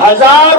1000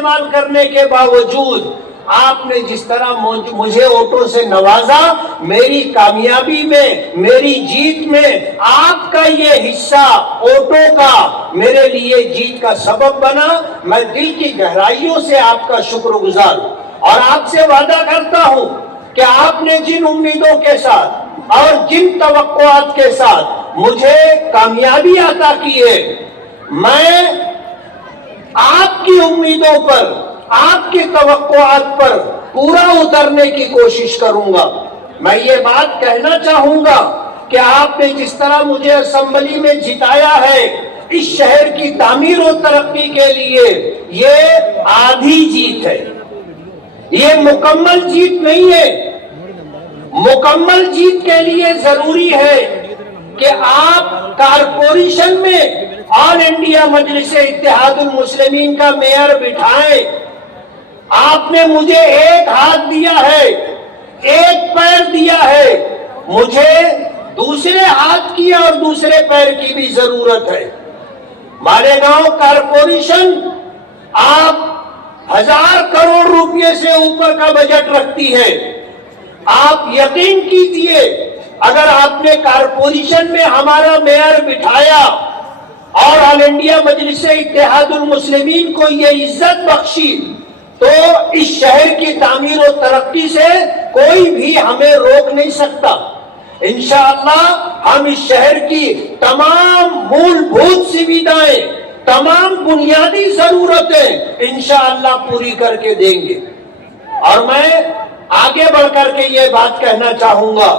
استعمال کرنے کے باوجود آپ نے جس طرح مجھے ووٹوں سے نوازا، میری کامیابی میں، میری جیت میں آپ کا یہ حصہ ووٹوں کا میرے لیے جیت کا سبب بنا۔ میں دل کی گہرائیوں سے آپ کا شکر گزار ہوں اور آپ سے وعدہ کرتا ہوں کہ آپ نے جن امیدوں کے ساتھ اور جن توقعات کے ساتھ مجھے کامیابی عطا کی ہے، میں آپ کی امیدوں پر، آپ کی توقعات پر پورا اترنے کی کوشش کروں گا۔ میں یہ بات کہنا چاہوں گا کہ آپ نے جس طرح مجھے اسمبلی میں جتایا ہے، اس شہر کی تعمیر و ترقی کے لیے یہ آدھی جیت ہے، یہ مکمل جیت نہیں ہے۔ مکمل جیت کے لیے ضروری ہے کہ آپ کارپوریشن میں آل انڈیا مجلس اتحاد المسلمین کا میئر بٹھائیں۔ آپ نے مجھے ایک ہاتھ دیا ہے، ایک پیر دیا ہے، مجھے دوسرے ہاتھ کی اور دوسرے پیر کی بھی ضرورت ہے۔ مالیگاؤں کارپوریشن آپ 1000 کروڑ روپے سے اوپر کا بجٹ رکھتی ہے۔ آپ یقین کیجئے اگر آپ نے کارپوریشن میں ہمارا میئر بٹھایا اور آل انڈیا مجلس اتحاد المسلمین کو یہ عزت بخشی تو اس شہر کی تعمیر و ترقی سے کوئی بھی ہمیں روک نہیں سکتا۔ انشاءاللہ ہم اس شہر کی تمام مولبھوت سویدھائیں، تمام بنیادی ضرورتیں انشاءاللہ پوری کر کے دیں گے۔ اور میں آگے بڑھ کر کے یہ بات کہنا چاہوں گا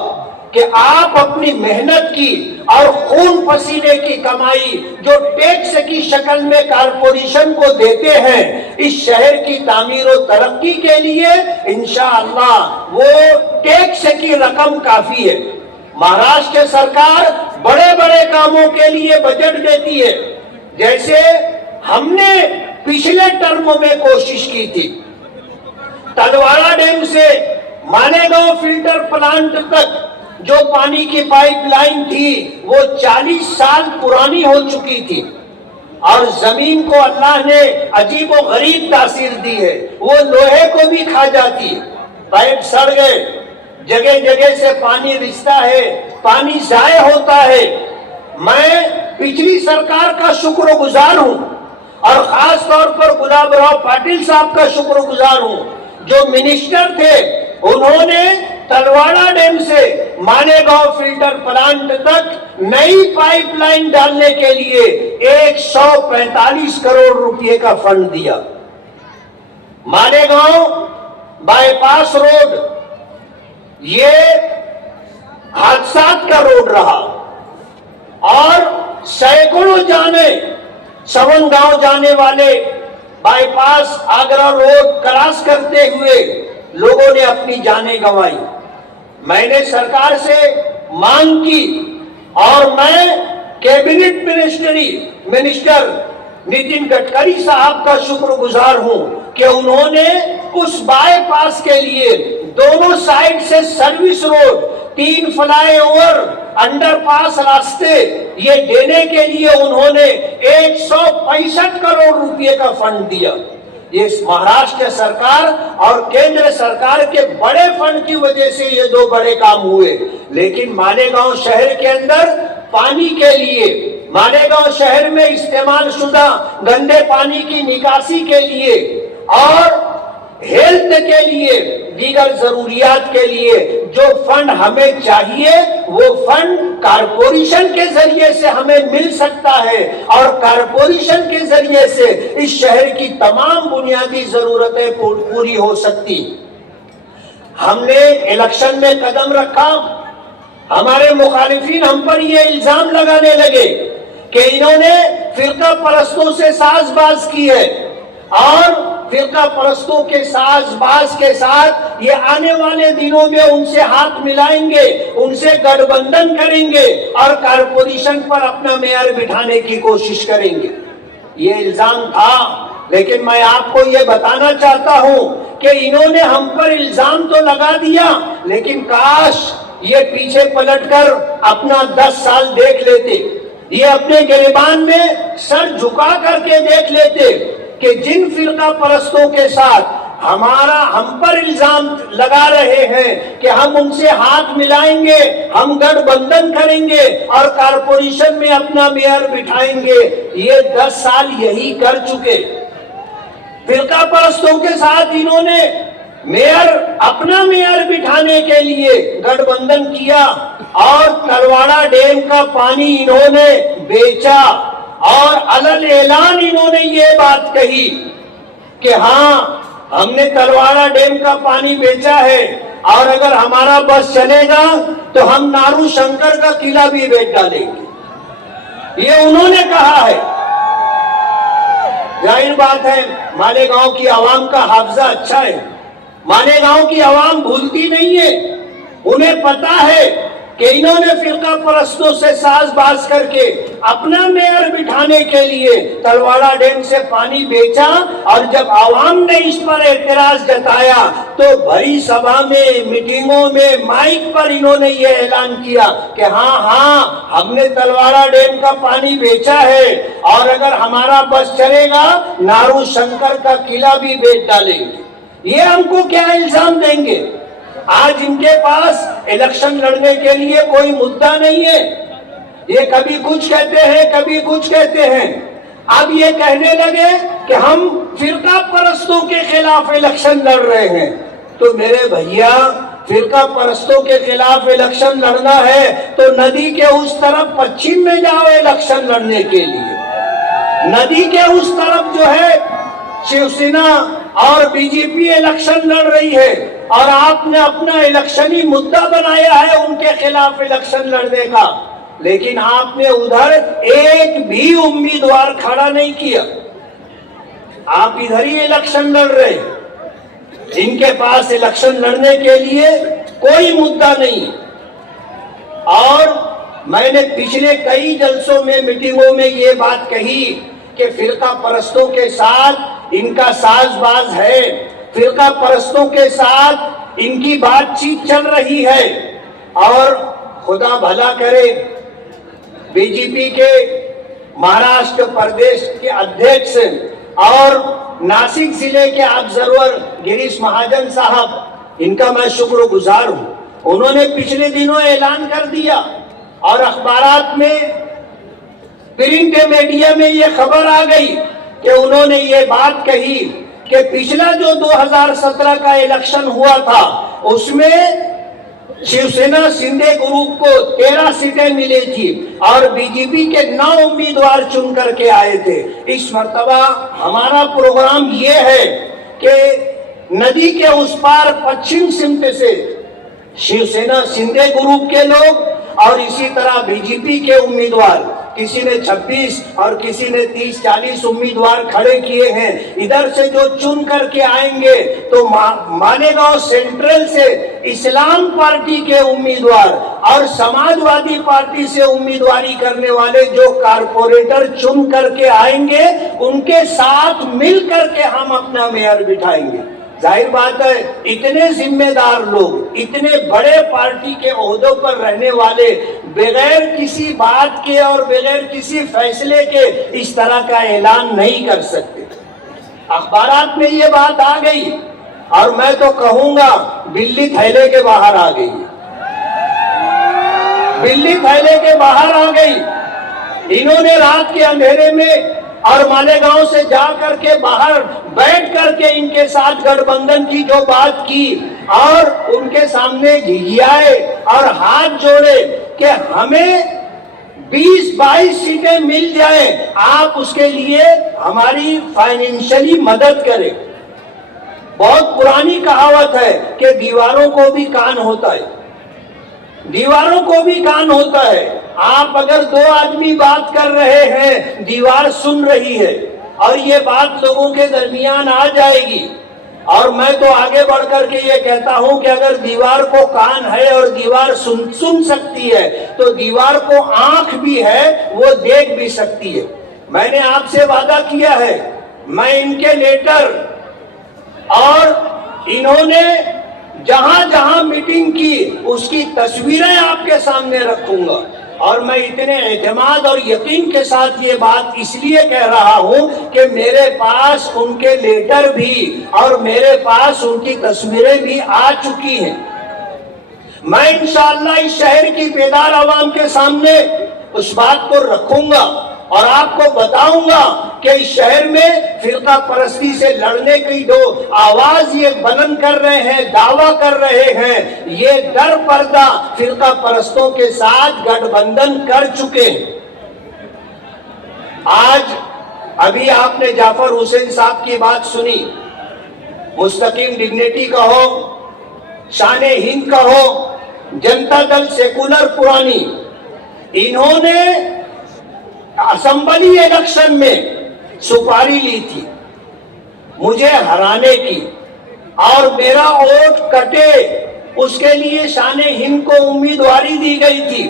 کہ آپ اپنی محنت کی اور خون پسینے کی کمائی جو ٹیکس کی شکل میں کارپوریشن کو دیتے ہیں، اس شہر کی تعمیر و ترقی کے لیے انشاءاللہ وہ ٹیکس کی رقم کافی ہے۔ مہاراشٹر سرکار بڑے بڑے کاموں کے لیے بجٹ دیتی ہے، جیسے ہم نے پچھلے ٹرم میں کوشش کی تھی، تلواڑا ڈیم سے مالیگاؤں فلٹر پلانٹ تک جو پانی کی پائپ لائن تھی وہ 40 سال پرانی ہو چکی تھی اور زمین کو اللہ نے عجیب و غریب تاثیر دی ہے، وہ لوہے کو بھی کھا جاتی ہے، پائپ سڑ گئے، جگہ جگہ سے پانی رستا ہے، پانی ضائع ہوتا ہے۔ میں پچھلی سرکار کا شکر گزار ہوں اور خاص طور پر گلاب راؤ پاٹل صاحب کا شکر گزار ہوں جو منسٹر تھے، انہوں نے تلواڑا ڈیم سے مالیگاؤں فلٹر پلانٹ تک نئی پائپ لائن ڈالنے کے لیے 145 کروڑ روپے کا فنڈ دیا۔ مالیگاؤں بائی پاس روڈ یہ حادثات کا روڈ رہا اور سینکڑوں جانے سون گاؤں جانے والے by pass Agra road cross کرتے ہوئے لوگوں نے اپنی جانیں گنوائی۔ میں نے سرکار سے مانگ کی اور میں کیبنٹ منسٹر نتن گڈکری صاحب کا شکر گزار ہوں کہ انہوں نے اس بائی پاس کے لیے دونوں سائڈ سے service road, 3 flyover, underpass راستے یہ دینے کے لیے انہوں نے 165 کروڑ روپے کا فنڈ دیا۔ یہ مہاراشٹر سرکار اور کیندر سرکار کے بڑے فنڈ کی وجہ سے یہ 2 بڑے کام ہوئے، لیکن مالیگاؤں شہر کے اندر پانی کے لیے، مالیگاؤں شہر میں استعمال شدہ گندے پانی کی نکاسی کے لیے اور ہیلتھ کے لیے، دیگر ضروریات کے لیے جو فنڈ ہمیں چاہیے وہ فنڈ کارپوریشن کے ذریعے سے ہمیں مل سکتا ہے اور کارپوریشن کے ذریعے سے اس شہر کی تمام بنیادی ضرورتیں پوری ہو سکتی۔ ہم نے الیکشن میں قدم رکھا، ہمارے مخالفین ہم پر یہ الزام لگانے لگے کہ انہوں نے فرقہ پرستوں سے ساز باز کی ہے اور فرقہ پرستوں کے ساز باز کے ساتھ یہ آنے والے دنوں میں ان سے ہاتھ ملائیں گے، ان سے گٹھ بندھن کریں گے اور کارپوریشن پر اپنا میئر بٹھانے کی کوشش کریں گے۔ یہ الزام تھا، لیکن میں آپ کو یہ بتانا چاہتا ہوں کہ انہوں نے ہم پر الزام تو لگا دیا، لیکن کاش یہ پیچھے پلٹ کر اپنا 10 سال دیکھ لیتے، یہ اپنے گریبان میں سر جھکا کر کے دیکھ لیتے کہ جن فرقہ پرستوں کے ساتھ ہم پر الزام لگا رہے ہیں کہ ہم ان سے ہاتھ ملائیں گے، ہم گٹھ بندھن کریں گے اور کارپوریشن میں اپنا میئر بٹھائیں گے، یہ 10 سال یہی کر چکے۔ فرقہ پرستوں کے ساتھ انہوں نے اپنا میئر بٹھانے کے لیے گٹھ بندھن کیا اور تلواڑہ ڈیم کا پانی انہوں نے بیچا، اور علن اعلان انہوں نے یہ بات کہی کہ ہاں ہم نے تلواڑہ ڈیم کا پانی بیچا ہے، اور اگر ہمارا بس چلے گا تو ہم نارو شنکر کا قلعہ بھی بیچ ڈالیں گے، یہ انہوں نے کہا ہے۔ ظاہر بات ہے مالیگاؤں کی عوام کا حافظہ اچھا ہے، مالیگاؤں کی عوام بھولتی نہیں ہے، انہیں پتا ہے کہ انہوں نے فرقہ پرستوں سے ساز باز کر کے اپنا میئر بٹھانے کے لیے تلواڑہ ڈیم سے پانی بیچا، اور جب عوام نے اس پر اعتراض جتایا تو بڑی سبھا میں، میٹنگوں میں، مائک پر انہوں نے یہ اعلان کیا کہ ہاں ہم نے تلواڑہ ڈیم کا پانی بیچا ہے، اور اگر ہمارا بس چلے گا نارو شنکر کا قلعہ بھی بیچ ڈالیں گے۔ یہ ہم کو کیا الزام دیں گے؟ آج ان کے پاس الیکشن لڑنے کے لیے کوئی مدعا نہیں ہے، یہ کبھی کچھ کہتے ہیں، کبھی کچھ کہتے ہیں۔ اب یہ کہنے لگے کہ ہم فرقہ پرستوں کے خلاف الیکشن لڑ رہے ہیں، تو میرے بھیا فرقہ پرستوں کے خلاف الیکشن لڑنا ہے تو ندی کے اس طرف پچھم میں جاؤ الیکشن لڑنے کے لیے۔ ندی کے اس طرف جو ہے شیو سینا اور بی جے پی الیکشن لڑ رہی ہے، اور آپ نے اپنا الیکشنی مدعا بنایا ہے ان کے خلاف الیکشن لڑنے کا، لیکن آپ نے ادھر ایک بھی امیدوار کھڑا نہیں کیا، آپ ادھر ہی الیکشن لڑ رہے، جن کے پاس الیکشن لڑنے کے لیے کوئی مدعا نہیں۔ اور میں نے پچھلے کئی جلسوں میں، میٹنگوں میں یہ بات کہی کہ فرقہ پرستوں کے ساتھ ان کا ساز باز ہے، فرقہ پرستوں کے ساتھ ان کی بات چیت چل رہی ہے، اور خدا بھلا کرے بی جے پی کے مہاراشٹر پردیش کے ادھیکش اور ناسک ضلع کے آبزرور گریش مہاجن صاحب، ان کا میں شکر گزار ہوں، انہوں نے پچھلے دنوں اعلان کر دیا، اور اخبارات میں، پرنٹ میڈیا میں یہ خبر آ گئی کہ انہوں نے یہ بات کہی کہ پچھلا جو 2017 کا الیکشن ہوا تھا اس میں شیو سینا شندے گروپ کو 13 سیٹیں ملی تھی، اور بی جے پی کے 9 امیدوار چن کر کے آئے تھے۔ اس مرتبہ ہمارا پروگرام یہ ہے کہ ندی کے اس پار پچھم سمت سے شیو سینا شندے گروپ کے لوگ اور اسی طرح بی جے پی کے امیدوار، کسی نے 26 اور کسی نے 30-40 امیدوار کھڑے کیے ہیں، ادھر سے جو چن کر کے آئیں گے تو مالیگاؤں سینٹرل سے اسلام پارٹی کے امیدوار اور سماج وادی پارٹی سے امیدواری کرنے والے جو کارپوریٹر چن کر کے آئیں گے، ان کے ساتھ مل کر کے ہم اپنا میئر بٹھائیں گے۔ ظاہر بات ہے اتنے ذمہ دار لوگ، اتنے بڑے پارٹی کے عہدوں پر رہنے والے بغیر کسی بات کے اور بغیر کسی فیصلے کے اس طرح کا اعلان نہیں کر سکتے۔ اخبارات میں یہ بات آ گئی، اور میں تو کہوں گا بلی تھیلے کے باہر آ گئی، بلی تھیلے کے باہر آ گئی۔ انہوں نے رات کے اندھیرے میں اور مالیگاؤں سے جا کر کے باہر بیٹھ کر کے ان کے ساتھ گٹھ بندھن کی جو بات کی، اور ان کے سامنے گھگھیائے اور ہاتھ جوڑے کہ ہمیں 20-22 سیٹیں مل جائیں، آپ اس کے لیے ہماری فائنینشلی مدد کریں۔ بہت پرانی کہاوت ہے کہ دیواروں کو بھی کان ہوتا ہے، دیواروں کو بھی کان ہوتا ہے۔ آپ اگر 2 آدمی بات کر رہے ہیں، دیوار سن رہی ہے، اور یہ بات لوگوں کے درمیان آ جائے گی۔ اور میں تو آگے بڑھ کر کے یہ کہتا ہوں کہ اگر دیوار کو کان ہے اور دیوار سن سکتی ہے تو دیوار کو آنکھ بھی ہے، وہ دیکھ بھی سکتی ہے۔ میں نے آپ سے وعدہ کیا ہے، میں ان کے لیٹر اور انہوں نے جہاں جہاں میٹنگ کی اس کی تصویریں آپ کے سامنے رکھوں گا، اور میں اتنے اعتماد اور یقین کے ساتھ یہ بات اس لیے کہہ رہا ہوں کہ میرے پاس ان کے لیٹر بھی اور میرے پاس ان کی تصویریں بھی آ چکی ہیں. میں انشاءاللہ اس شہر کی بیدار عوام کے سامنے اس بات کو رکھوں گا اور آپ کو بتاؤں گا کہ اس شہر میں فرقہ پرستی سے لڑنے کی جو آواز یہ بلند کر رہے ہیں، دعویٰ کر رہے ہیں، یہ در پردہ فرقہ پرستوں کے ساتھ گٹھ بندھن کر چکے ہیں. آج ابھی آپ نے جعفر حسین صاحب کی بات سنی. مستقیم ڈگنیٹی کا ہو، شان ہند کا ہو، جنتا دل سیکولر پرانی، انہوں نے اسمبلی الیکشن میں سپاری لی تھی مجھے ہرانے کی، اور میرا ووٹ کٹے اس کے لیے شان ہند کو امیدواری دی گئی تھی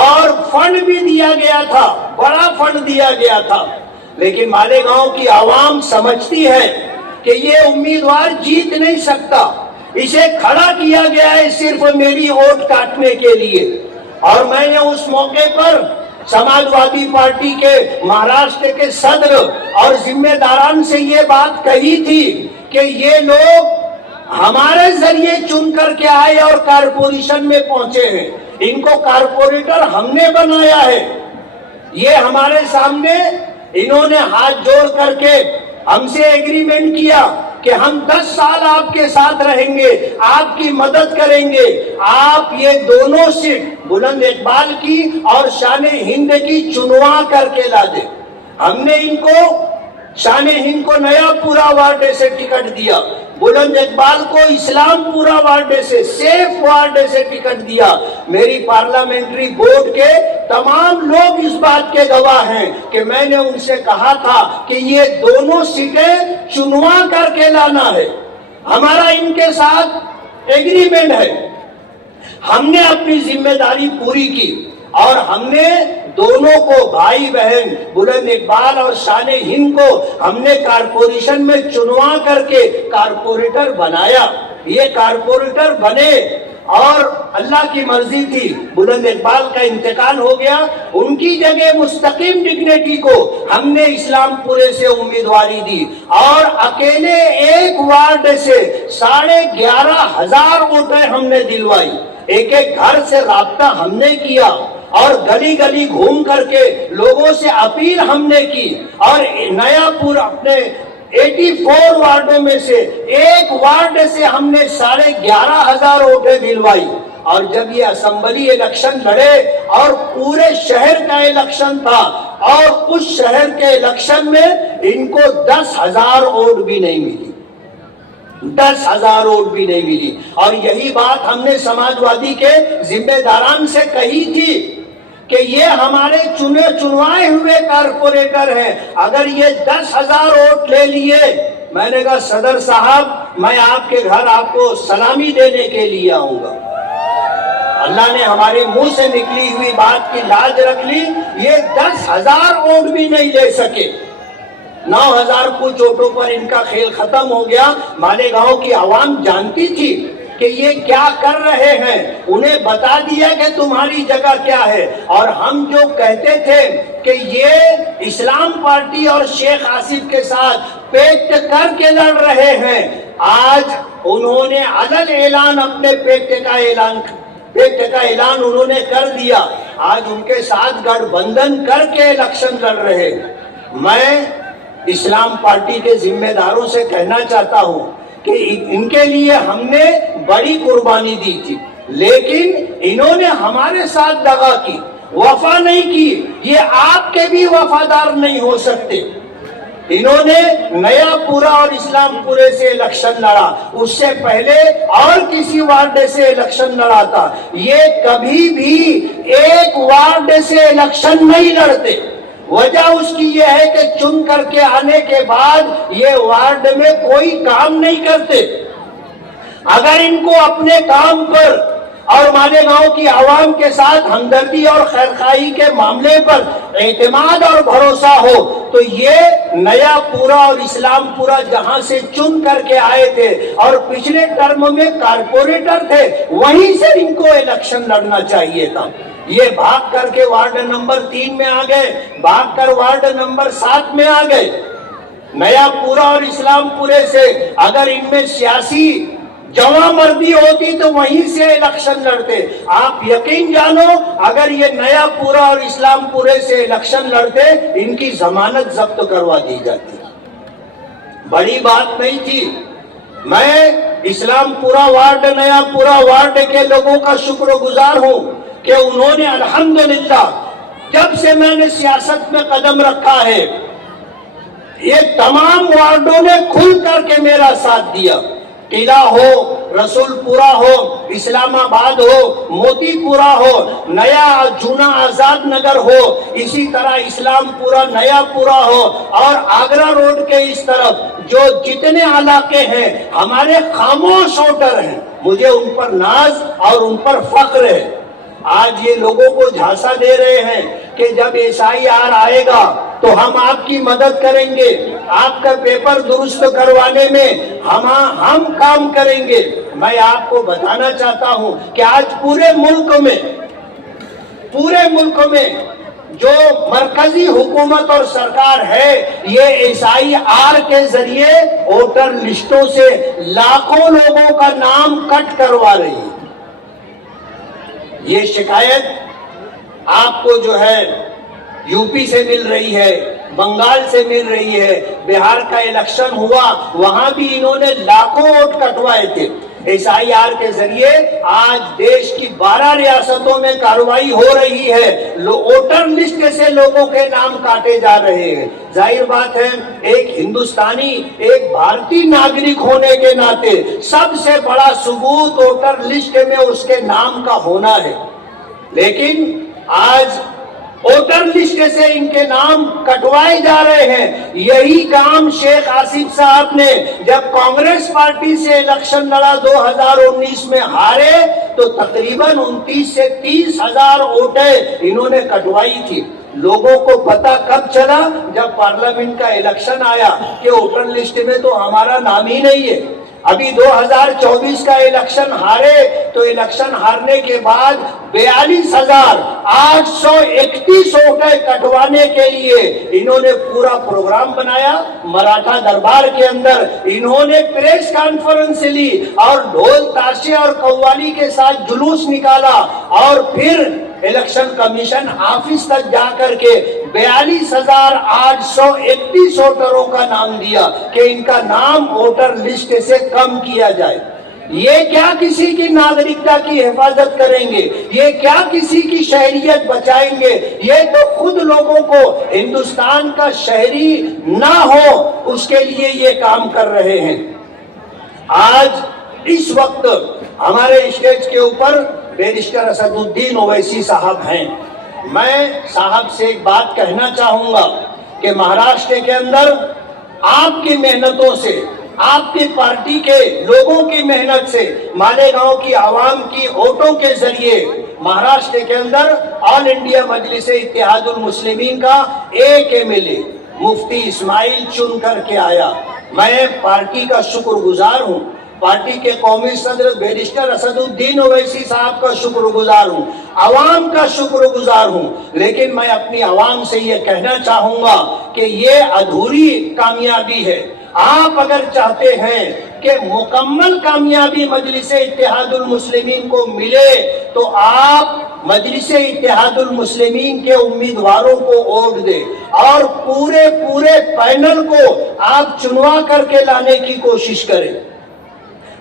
اور فنڈ بھی دیا گیا تھا، بڑا فنڈ دیا گیا تھا. لیکن مالیگاؤں کی عوام سمجھتی ہے کہ یہ امیدوار جیت نہیں سکتا، اسے کھڑا کیا گیا ہے صرف میری ووٹ کاٹنے کے لیے. اور میں نے اس موقع پر سماجوادی پارٹی کے مہاراشٹر کے صدر اور ذمہ داران سے یہ بات کہی تھی کہ یہ لوگ ہمارے ذریعے چن کر کے آئے اور کارپوریشن میں پہنچے ہیں، ان کو کارپوریٹر ہم نے بنایا ہے. یہ ہمارے سامنے انہوں نے ہاتھ جوڑ کر کے ہم سے ایگریمنٹ کیا کہ ہم 10 سال آپ کے ساتھ رہیں گے، آپ کی مدد کریں گے، آپ یہ دونوں سیٹ بلند اقبال کی اور شان ہند کی چنوا کر کے لا دیں. ہم نے ان کو شان ہند کو نیا پورا وارڈ سے ٹکٹ دیا، بلند اقبال کو اسلام پورا وارڈ سے، سیف وارڈ سے ٹکٹ دیا. میری پارلیمنٹری بورڈ کے تمام لوگ اس بات کے گواہ ہیں کہ میں نے ان سے کہا تھا کہ یہ دونوں سیٹیں چنوا کر کے لانا ہے. ہمارا ان کے ساتھ ایگریمنٹ ہے. ہم نے اپنی ذمہ داری پوری کی اور ہم نے دونوں کو بھائی بہن بلند اقبال اور شان ہند کو ہم نے کارپوریشن میں چنوا کر کے کارپوریٹر بنایا. یہ کارپوریٹر بنے اور اللہ کی مرضی تھی، بلند اقبال کا انتقال ہو گیا، ان کی جگہ مستقیم ڈگنیٹی کو ہم نے اسلام پورے سے امیدواری دی اور اکیلے ایک وارڈ سے 11,500 ووٹیں ہم نے دلوائی. ایک ایک گھر سے رابطہ ہم نے کیا اور گلی گلی گھوم کر کے لوگوں سے اپیل ہم نے کی اور نیا پورا اپنے 84 وارڈوں میں سے ایک وارڈ سے ہم نے 11,500 ووٹیں دلوائی. اور جب یہ اسمبلی الیکشن لڑے اور پورے شہر کا الیکشن تھا اور اس شہر کے الیکشن میں ان کو 10,000 ووٹ بھی نہیں ملی، 10,000 ووٹ بھی نہیں ملی. اور یہی بات ہم نے سماجوادی کے ذمہ داران سے کہی تھی کہ یہ ہمارے چنوائے ہوئے کارپوریٹر ہیں، اگر یہ 10,000 ووٹ لے لیے، میں نے کہا صدر صاحب میں آپ کے گھر آپ کو سلامی دینے کے لیے آؤں گا. اللہ نے ہمارے منہ سے نکلی ہوئی بات کی لاج رکھ لی. یہ 10,000 ووٹ بھی نہیں لے سکے. 9,000 کچھ ووٹوں پر ان کا کھیل ختم ہو گیا. مالیگاؤں کی عوام جانتی تھی کہ یہ کیا کر رہے ہیں، انہیں بتا دیا کہ تمہاری جگہ کیا ہے. اور ہم جو کہتے تھے کہ یہ اسلام پارٹی اور شیخ آصف کے ساتھ پیکٹ کر کے لڑ رہے ہیں، آج انہوں نے علن اعلان اپنے پیکٹ کا اعلان انہوں نے کر دیا. آج ان کے ساتھ گٹھ بندھن کر کے الیکشن لڑ رہے. میں اسلام پارٹی کے ذمہ داروں سے کہنا چاہتا ہوں کہ ان کے لیے ہم نے بڑی قربانی دی تھی، لیکن انہوں نے ہمارے ساتھ دغا کی، وفا نہیں کی. یہ آپ کے بھی وفادار نہیں ہو سکتے. انہوں نے نیا پورا اور اسلام پورے سے الیکشن لڑا، اس سے پہلے اور کسی وارڈ سے الیکشن لڑا تھا. یہ کبھی بھی ایک وارڈ سے الیکشن نہیں لڑتے. وجہ اس کی یہ ہے کہ چن کر کے آنے کے بعد یہ وارڈ میں کوئی کام نہیں کرتے. اگر ان کو اپنے کام پر اور مالیگاؤں کی عوام کے ساتھ ہمدردی اور خیرخواہی کے معاملے پر اعتماد اور بھروسہ ہو تو یہ نیا پورا اور اسلام پورا جہاں سے چن کر کے آئے تھے اور پچھلے ٹرم میں کارپوریٹر تھے، وہیں سے ان کو الیکشن لڑنا چاہیے تھا. یہ بھاگ کر کے وارڈ نمبر 3 میں آ گئے، بھاگ کر وارڈ نمبر 7 میں آ گئے۔ نیا پورا اور اسلام پورے سے اگر ان میں سیاسی جواں مردی ہوتی تو وہیں سے الیکشن لڑتے۔ آپ یقین جانو اگر یہ نیا پورا اور اسلام پورے سے الیکشن لڑتے ان کی ضمانت ضبط کروا دی جاتی۔ بڑی بات نہیں تھی۔ میں اسلام پورا وارڈ، نیا پورا وارڈ کے لوگوں کا شکر گزار ہوں کہ انہوں نے الحمدللہ جب سے میں نے سیاست میں قدم رکھا ہے یہ تمام وارڈوں نے کھل کر کے میرا ساتھ دیا۔ قلعہ ہو، رسول پورا ہو، اسلام آباد ہو، موتی پورا ہو، نیا جونا آزاد نگر ہو، اسی طرح اسلام پورا نیا پورا ہو، اور آگرہ روڈ کے اس طرف جو جتنے علاقے ہیں ہمارے خاموش ووٹر ہیں، مجھے ان پر ناز اور ان پر فخر ہے۔ آج یہ لوگوں کو جھانسا دے رہے ہیں کہ جب SIR آئے گا تو ہم آپ کی مدد کریں گے، آپ کا پیپر درست کروانے میں ہم کام کریں گے۔ میں آپ کو بتانا چاہتا ہوں کہ آج پورے ملک میں جو مرکزی حکومت اور سرکار ہے یہ SIR کے ذریعے ووٹر لسٹوں سے لاکھوں لوگوں کا نام کٹ کروا رہی ہے۔ یہ شکایت آپ کو جو ہے UP سے مل رہی ہے، بنگال سے مل رہی ہے، بہار کا الیکشن ہوا وہاں بھی انہوں نے لاکھوں ووٹ کٹوائے تھے۔ SIR کے ذریعے آج دیش کی 12 ریاستوں میں کارروائی ہو رہی ہے، ووٹر لسٹ سے لوگوں کے نام کاٹے جا رہے ہیں۔ ظاہر بات ہے ایک ہندوستانی، ایک بھارتی ناگرک ہونے کے ناطے سب سے بڑا ثبوت ووٹر لسٹ میں اس کے نام کا ہونا ہے، لیکن آج ووٹر لسٹ سے ان کے نام کٹوائے جا رہے ہیں۔ یہی کام شیخ آصف صاحب نے جب کانگریس پارٹی سے الیکشن لڑا 2019 میں ہارے تو تقریباً 29 سے 30 ہزار ووٹیں انہوں نے کٹوائی تھی۔ لوگوں کو پتا کب چلا؟ جب پارلیمنٹ کا الیکشن آیا کہ ووٹر لسٹ میں تو ہمارا نام ہی نہیں ہے۔ ابھی 2024 کا الیکشن ہارے تو الیکشن ہارنے کے بعد 42,831 ووٹیں کٹوانے کے لیے انہوں نے پورا پروگرام بنایا۔ مراٹھا دربار کے اندر انہوں نے پریس کانفرنس لی اور ڈھول تاشے اور قوالی کے ساتھ جلوس نکالا اور پھر الیکشن کمیشن آفس تک جا کر کے 42,831 ووٹروں کا نام دیا کہ ان کا نام ووٹر لسٹ سے کم کیا جائے۔ یہ کیا کسی کی ناگرکتا کی حفاظت کریں گے؟ یہ کیا کسی کی شہریت بچائیں گے؟ یہ تو خود لوگوں کو ہندوستان کا شہری نہ ہو اس کے لیے یہ کام کر رہے ہیں۔ آج اس وقت ہمارے اسٹیج کے اوپر بیرسٹر اسد الدین اویسی صاحب ہیں۔ میں صاحب سے ایک بات کہنا چاہوں گا کہ مہاراشٹر کے اندر آپ کی محنتوں سے، آپ کی پارٹی کے لوگوں کی محنت سے، مالیگاؤں کی عوام کی ووٹوں کے ذریعے مہاراشٹر کے اندر آل انڈیا مجلس اتحاد المسلمین کا ایک MLA مفتی اسماعیل چن کر کے آیا۔ میں پارٹی کا شکر گزار ہوں، پارٹی کے قومی صدر بیرسٹر اسد الدین اویسی صاحب کا شکر گزار ہوں، عوام کا شکر گزار ہوں، لیکن میں اپنی عوام سے یہ کہنا چاہوں گا کہ یہ ادھوری کامیابی ہے۔ آپ اگر چاہتے ہیں کہ مکمل کامیابی مجلس اتحاد المسلمین کو ملے تو آپ مجلس اتحاد المسلمین کے امیدواروں کو ووٹ دیں اور پورے پینل کو آپ چنوا کر کے لانے کی کوشش کریں۔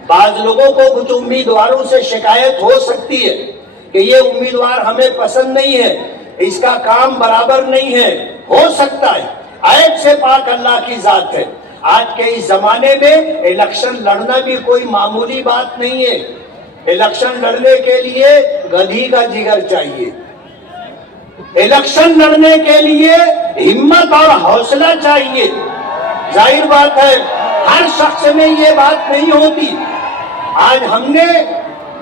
بعض لوگوں کو کچھ امیدواروں سے شکایت ہو سکتی ہے کہ یہ امیدوار ہمیں پسند نہیں ہے، اس کا کام برابر نہیں ہے، ہو سکتا ہے، عیب سے پاک اللہ کی ذات ہے۔ آج کے اس زمانے میں الیکشن لڑنا بھی کوئی معمولی بات نہیں ہے۔ الیکشن لڑنے کے لیے گدھی کا جگر چاہیے، الیکشن لڑنے کے لیے ہمت اور حوصلہ چاہیے۔ ظاہر بات ہے ہر شخص میں یہ بات نہیں ہوتی۔ آج ہم نے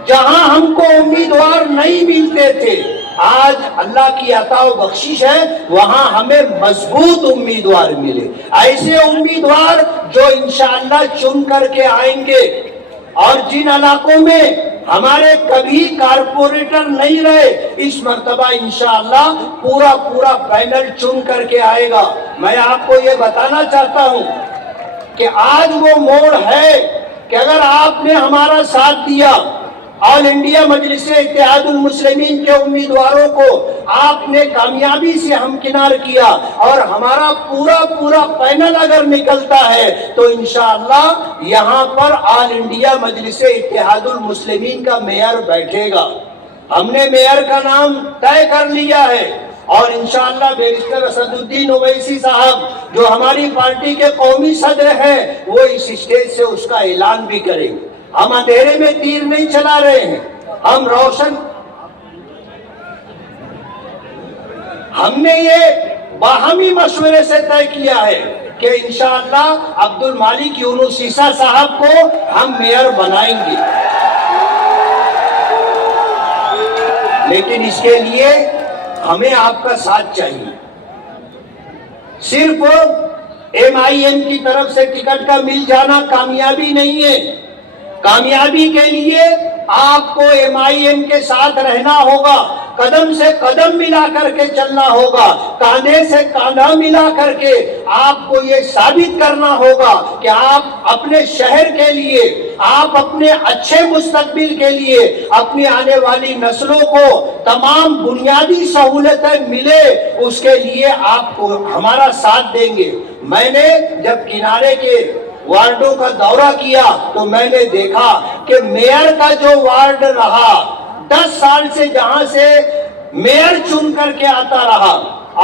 جہاں ہم کو امیدوار نہیں ملتے تھے، آج اللہ کی عطا و بخشش ہے وہاں ہمیں مضبوط امیدوار ملے، ایسے امیدوار جو انشاءاللہ چن کر کے آئیں گے۔ اور جن علاقوں میں ہمارے کبھی کارپوریٹر نہیں رہے، اس مرتبہ انشاءاللہ پورا پینل چن کر کے آئے گا۔ میں آپ کو یہ بتانا چاہتا ہوں کہ آج وہ موڑ ہے کہ اگر آپ نے ہمارا ساتھ دیا، آل انڈیا مجلس اتحاد المسلمین کے امیدواروں کو آپ نے کامیابی سے ہمکنار کیا اور ہمارا پورا پینل اگر نکلتا ہے تو انشاءاللہ یہاں پر آل انڈیا مجلس اتحاد المسلمین کا میئر بیٹھے گا۔ ہم نے میئر کا نام طے کر لیا ہے اور انشاءاللہ بیرسٹر اسد الدین اویسی صاحب جو ہماری پارٹی کے قومی صدر ہیں وہ اس اسٹیج سے اس کا اعلان بھی کریں گے۔ ہم اندھیرے میں تیر نہیں چلا رہے ہیں، ہم روشن، ہم نے یہ باہمی مشورے سے طے کیا ہے کہ انشاءاللہ عبد المالک یونس عیسیٰ صاحب کو ہم میئر بنائیں گے، لیکن اس کے لیے ہمیں آپ کا ساتھ چاہیے۔ صرف ایم آئی ایم کی طرف سے ٹکٹ کا مل جانا کامیابی نہیں ہے، کامیابی کے لیے آپ کو ایم آئی ایم کے ساتھ رہنا ہوگا، قدم سے قدم ملا کر کے چلنا ہوگا، کاندھے سے کاندھا ملا کر کے آپ کو یہ ثابت کرنا ہوگا کہ آپ اپنے شہر کے لیے، آپ اپنے اچھے مستقبل کے لیے، اپنی آنے والی نسلوں کو تمام بنیادی سہولتیں ملے، اس کے لیے آپ کو ہمارا ساتھ دیں گے۔ میں نے جب کنارے کے وارڈوں کا دورہ کیا تو میں نے دیکھا کہ میئر کا جو وارڈ رہا 10 سال سے جہاں سے میئر چن کر کے آتا رہا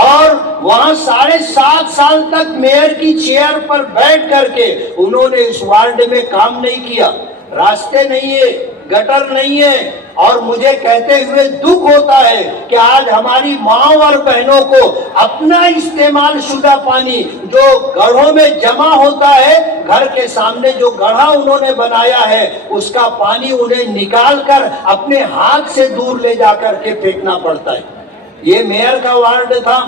اور وہاں 7.5 سال تک میئر کی چیئر پر بیٹھ کر کے انہوں نے اس وارڈ میں کام نہیں کیا، راستے نہیں ہے، گٹر نہیں ہے، اور مجھے کہتے ہوئے دکھ ہوتا ہے کہ آج ہماری ماں اور بہنوں کو اپنا استعمال شدہ پانی جو گڑھوں میں جمع ہوتا ہے، گھر کے سامنے جو گڑھا انہوں نے بنایا ہے اس کا پانی انہیں نکال کر اپنے ہاتھ سے دور لے جا کر کے پھینکنا پڑتا ہے۔ یہ میئر کا وارڈ تھا،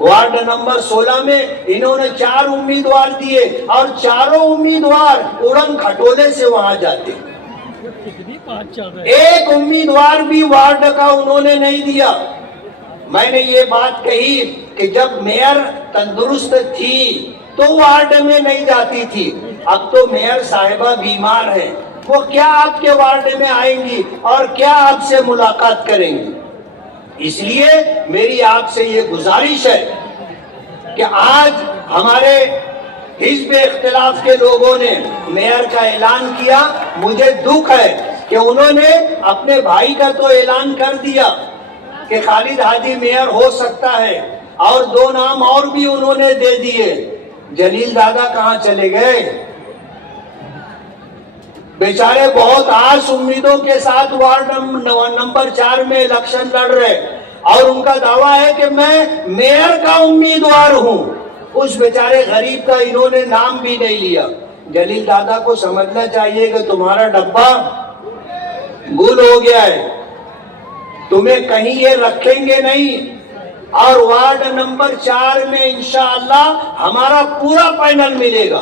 وارڈ نمبر 16 میں انہوں نے 4 امیدوار دیے اور چاروں امیدوار اڑن کھٹولے سے وہاں جاتے، ایک امیدوار بھی وارڈ کا انہوں نے نہیں دیا۔ میں نے یہ بات کہی کہ جب میئر تندرست تھی تو وارڈ میں نہیں جاتی تھی، اب تو میئر صاحبہ بیمار ہے، وہ کیا آپ کے وارڈ میں آئیں گی اور کیا آپ سے ملاقات کریں گی؟ اس لیے میری آپ سے یہ گزارش ہے کہ آج ہمارے حزب اختلاف کے لوگوں نے میئر کا اعلان کیا، مجھے دکھ ہے کہ انہوں نے اپنے بھائی کا تو اعلان کر دیا کہ خالد حاجی میئر ہو سکتا ہے اور 2 نام اور بھی انہوں نے دے دیے۔ جلیل دادا کہاں چلے گئے؟ بیچارے بہت آس امیدوں کے ساتھ وارڈ نمبر 4 میں الیکشن لڑ رہے اور ان کا دعویٰ ہے کہ میں میئر کا امیدوار ہوں، اس بیچارے غریب کا انہوں نے نام بھی نہیں لیا۔ جلیل دادا کو سمجھنا چاہیے کہ تمہارا ڈبہ گل ہو گیا ہے، تمہیں کہیں یہ رکھیں گے نہیں، اور وارڈ نمبر 4 میں انشاءاللہ ہمارا پورا پینل ملے گا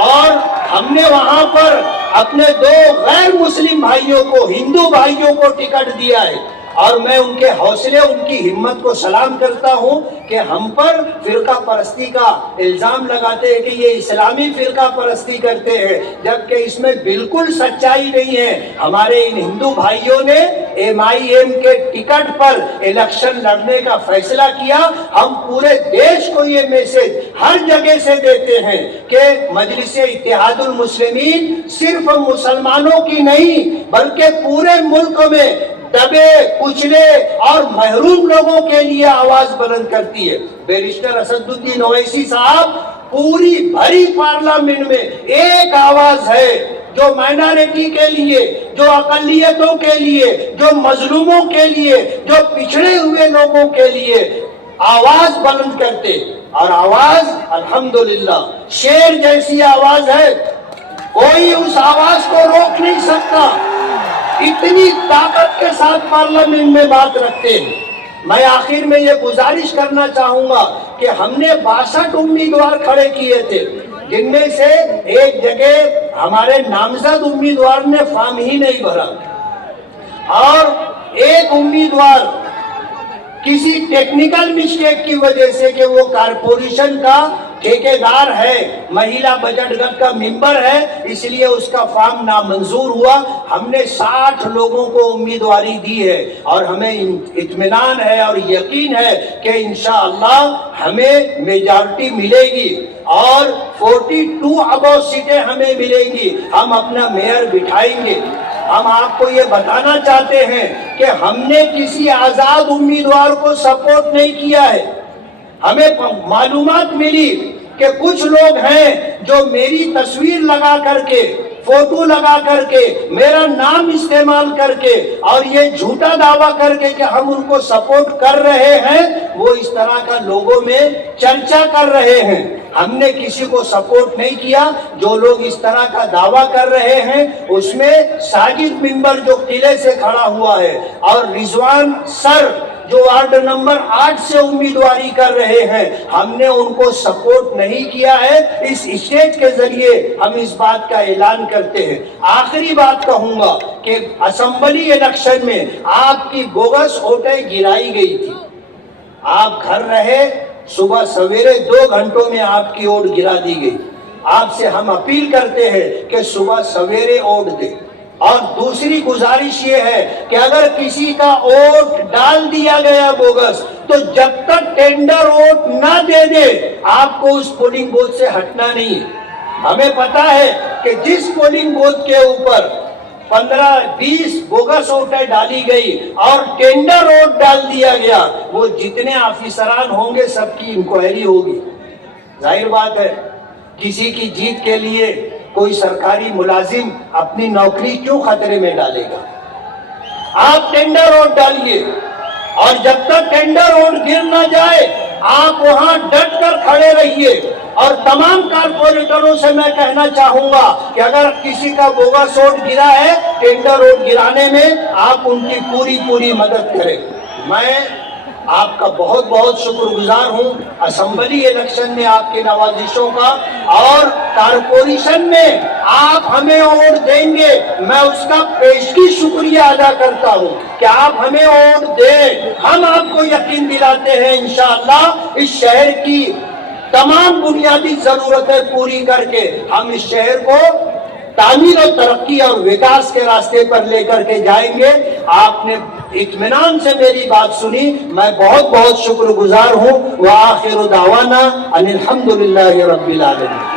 اور ہم نے وہاں پر اپنے 2 غیر مسلم بھائیوں کو، ہندو بھائیوں کو ٹکٹ دیا ہے اور میں ان کے حوصلے، ان کی ہمت کو سلام کرتا ہوں کہ ہم پر فرقہ پرستی کا الزام لگاتے ہیں کہ یہ اسلامی فرقہ پرستی کرتے ہیں، جبکہ اس میں بالکل سچائی نہیں ہے۔ ہمارے ان ہندو بھائیوں نے ایم آئی ایم کے ٹکٹ پر الیکشن لڑنے کا فیصلہ کیا۔ ہم پورے دیش کو یہ میسج ہر جگہ سے دیتے ہیں کہ مجلس اتحاد المسلمین صرف مسلمانوں کی نہیں بلکہ پورے ملک میں دبے کچلے اور محروم لوگوں کے لیے آواز بلند کرتی ہے۔ بیرسٹر اسد الدین اویسی صاحب پوری بھری پارلیمنٹ میں ایک آواز ہے جو مائنارٹی کے لیے، جو اقلیتوں کے لیے، جو مظلوموں کے لیے، جو پچھڑے ہوئے لوگوں کے لیے آواز بلند کرتے، اور آواز الحمدللہ شیر جیسی آواز ہے، کوئی اس آواز کو روک نہیں سکتا، اتنی طاقت کے ساتھ پارلیمنٹ میں بات رکھتے ہیں۔ میں آخر میں یہ گزارش کرنا چاہوں گا کہ ہم نے 62 امیدوار کھڑے کیے تھے، جن میں سے ایک جگہ ہمارے نامزد امیدوار نے فارم ہی نہیں بھرا اور ایک امیدوار کسی ٹیکنیکل مسٹیک کی وجہ سے کہ وہ کارپوریشن کا ٹھیکیدار ہے، مہیلا بجٹ گٹ کا ممبر ہے، اس لیے اس کا فارم نامنظور ہوا۔ ہم نے 60 لوگوں کو امیدواری دی ہے اور ہمیں اطمینان ہے اور یقین ہے کہ انشاءاللہ ہمیں میجارٹی ملے گی اور 42 ابو سیٹیں ہمیں ملیں گی، ہم اپنا میئر بٹھائیں گے۔ ہم آپ کو یہ بتانا چاہتے ہیں کہ ہم نے کسی آزاد امیدوار کو سپورٹ نہیں کیا ہے۔ ہمیں معلومات ملی کہ کچھ لوگ ہیں جو میری تصویر لگا کر کے، فوٹو لگا کر کے، میرا نام استعمال کر کے اور یہ جھوٹا دعویٰ کر کے کہ ہم ان کو سپورٹ کر رہے ہیں، وہ اس طرح کا لوگوں میں چرچا کر رہے ہیں۔ ہم نے کسی کو سپورٹ نہیں کیا۔ جو لوگ اس طرح کا دعویٰ کر رہے ہیں اس میں ساجد ممبر جو قلعے سے کھڑا ہوا ہے اور رضوان سر جو وارڈ نمبر 8 سے امیدواری کر رہے ہیں، ہم نے ان کو سپورٹ نہیں کیا ہے۔ اس اسٹیج کے ذریعے ہم اس بات کا اعلان کرتے ہیں۔ آخری بات کہوں گا کہ اسمبلی الیکشن میں آپ کی بوگس ووٹیں گرائی گئی تھی، آپ گھر رہے، صبح سویرے 2 گھنٹوں میں آپ کی ووٹ گرا دی گئی۔ آپ سے ہم اپیل کرتے ہیں کہ صبح سویرے ووٹ دیں۔ اور دوسری گزارش یہ ہے کہ اگر کسی کا ووٹ ڈال دیا گیا بوگس تو جب تک ٹینڈر ووٹ نہ دے دے آپ کو اس پولنگ بوتھ سے ہٹنا نہیں۔ ہمیں پتا ہے کہ جس پولنگ بوتھ کے اوپر 15-20 بوگس ووٹیں ڈالی گئی اور ٹینڈر ووٹ ڈال دیا گیا، وہ جتنے آفیسران ہوں گے سب کی انکوائری ہوگی۔ ظاہر بات ہے کسی کی جیت کے لیے کوئی سرکاری ملازم اپنی نوکری کیوں خطرے میں ڈالے گا؟ آپ ٹینڈر ووٹ ڈالیے اور جب تک ٹینڈر ووٹ گر نہ جائے آپ وہاں ڈٹ کر کھڑے رہیے۔ اور تمام کارپوریٹروں سے میں کہنا چاہوں گا کہ اگر کسی کا بوگس ووٹ گرا ہے ٹینڈر ووٹ گرانے میں آپ ان کی پوری مدد کریں۔ میں آپ کا بہت بہت شکر گزار ہوں اسمبلی الیکشن میں آپ کی نوازشوں کا، اور کارپوریشن میں آپ ہمیں ووٹ دیں گے، میں اس کا پیشگی شکریہ ادا کرتا ہوں کہ آپ ہمیں ووٹ دیں۔ ہم آپ کو یقین دلاتے ہیں انشاءاللہ اس شہر کی تمام بنیادی ضرورتیں پوری کر کے ہم اس شہر کو تعمیر و ترقی اور وکاس کے راستے پر لے کر کے جائیں گے۔ آپ نے اطمینان سے میری بات سنی، میں بہت بہت شکر گزار ہوں۔ وآخر دعوانا ان الحمدللہ رب العالمین۔